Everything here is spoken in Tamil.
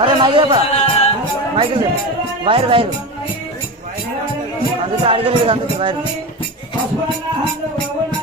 अरे वायर अंदर से आड़ के लिए అడగలేదు అందుకే वायर